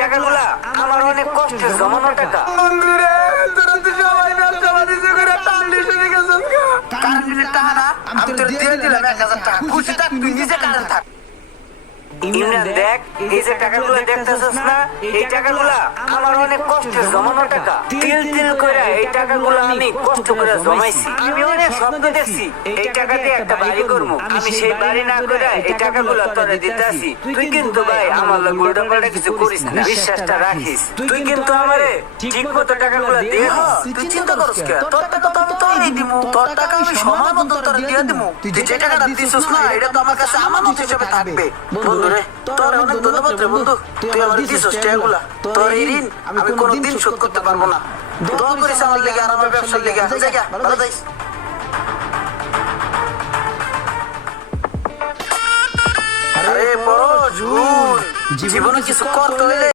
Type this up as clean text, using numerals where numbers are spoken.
টাকাগুলা আমার অনেক কষ্টের জমানো টাকা। ইমরান দেখ, এই যে টাকাগুলো দেখতেছস না, এই টাকাগুলা আমার অনেক কষ্টের জমানো টাকা। তিল তিল করে এই টাকাগুলো আমি কষ্ট করে জমাইছি। আমি অনেক স্বপ্ন দেখছি এই টাকা দিয়ে একটা বাড়ি করবো। আমি সেই বাড়ি না করে এই টাকাগুলো তোরে দিতেছি। তুই কিন্তু ভাই আমার লগে উল্টাপাল্টা কিছু করিস না, বিশ্বাসটা রাখিস। তুই কিন্তু আমারে ঠিক মতো টাকাগুলো দে। তুই চিন্তা করিস কে? তোর টাকা তো আমি তোরই দিমু, তোর টাকা আমি সময় মতো তোরে দিয়ে দিমু। তুই যে টাকাটা দিছিস না, এটা তো আমার কাছে আমানত হিসেবে থাকবে। বন্ধু রে, তোর অনেক ধন্যবাদ রে বন্ধু, তুই আমার দিছিস টাকাগুলা। তোর এই ঋণ আমি কোনোদিন শোধ করতে পারবো না। দোয়া করিস আমার লেগে আর আমার ব্যবসার লেগে। জায়গা ভালো যাইস। আরে বড় জীবনে কিছু করতে হইলে